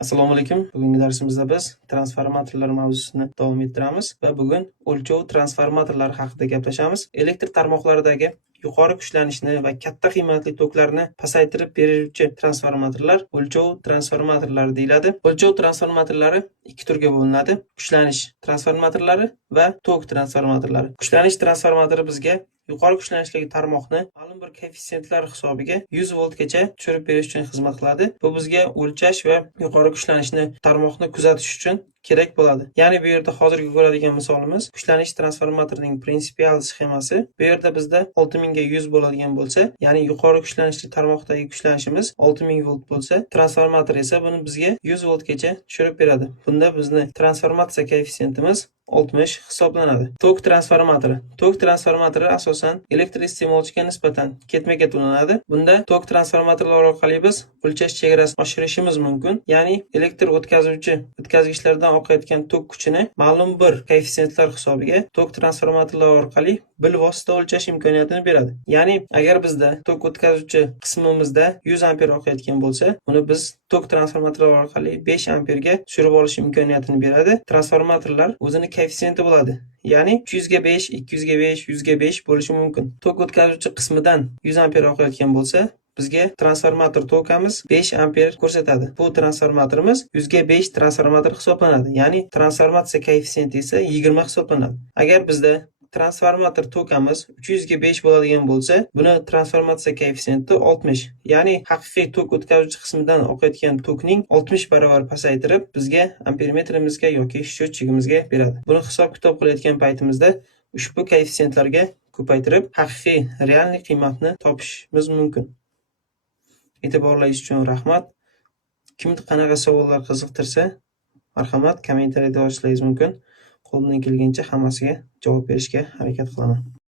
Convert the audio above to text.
Assalomu alaykum. Bugungi darsimizda biz transformatorlar mavzusini davom ettiramiz va bugun o'lchov transformatorlari haqida gaplashamiz. Elektr tarmoqlaridagi yuqori kuchlanishni va katta qiymatli toklarni pasaytirib beruvchi transformatorlar o'lchov transformatorlari deyiladi. O'lchov transformatorlari ikki turga bo'linadi: kuchlanish transformatorlari va tok transformatorlari. Kuchlanish transformatori bizga yuqori kuchlanishdagi tarmoqni ma'lum bir koeffitsiyentlar hisobiga 100 voltgacha tushirib berish uchun xizmat qiladi. Bu bizga o'lchash va yuqori kuchlanishni tarmoqni kuzatish uchun kerak bo'ladi. Ya'ni bu yerda hozirgi ko'radigan misolimiz kuchlanish transformatorining prinsipial sxemasi. Bu yerda bizda 6000 ga 100 bo'ladigan bo'lsa, ya'ni yuqori kuchlanishli tarmoqdagi kuchlanishimiz 6000 volt bo'lsa, transformator esa buni bizga 100 voltgacha tushirib beradi. Bunda bizni transformatsiya koeffitsiyentimiz 60 hisoblanadi. Tok transformatori. Tok transformatori asosan elektr iste'molchiga nisbatan ketma-ket ulanadi. Bunda tok transformatorlar orqali biz o'lchash chegarasini oshirishimiz mumkin. Ya'ni elektr o'tkazgichlardan oqayotgan tok kuchini ma'lum bir koeffitsiyentlar hisobiga tok transformatorlar orqali bilvosita o'lchash imkoniyatini beradi. Ya'ni agar bizda tok o'tkazuvchi qismimizda 100 amper oqayotgan bo'lsa, uni biz tok transformatorlar orqali 5 amperga tushirib olish imkoniyatini beradi. Transformatorlar o'zini koeffitsiyenti bo'ladi. Ya'ni 300 ga 5, 200 ga 5, 100 ga 5 bo'lishi mumkin. Tok o'tkazuvchi qismidan 100 amper oqayotgan bo'lsa, bizga transformator tokamiz 5 amper ko'rsatadi. Bu transformatorimiz 100 ga 5 transformator hisoblanadi. Ya'ni transformatsiya koeffitsiyenti esa 20 hisoblanadi. Agar bizda transformator tokamiz 300 ga 5 bo'ladigan bo'lsa, buni transformatsiya koeffitsiyenti 60. Ya'ni haqiqiy tok o'tkazuvchi qismidan oqayotgan tokning 60 barobar pasaytirib, bizga ampermetrimizga yoki счетчигimizga beradi. Buni hisob-kitob qilayotgan paytimizda ushbu koeffitsiyentlarga ko'paytirib, haqiqiy realniy qiymatni topishimiz mumkin. E'tiborlaringiz uchun rahmat. Kimni qanaqa savollar qiziqtirsa, marhamat kommentariyada yozishingiz mumkin. Qo'limdan kelgancha hammasiga javob berishga harakat qilaman.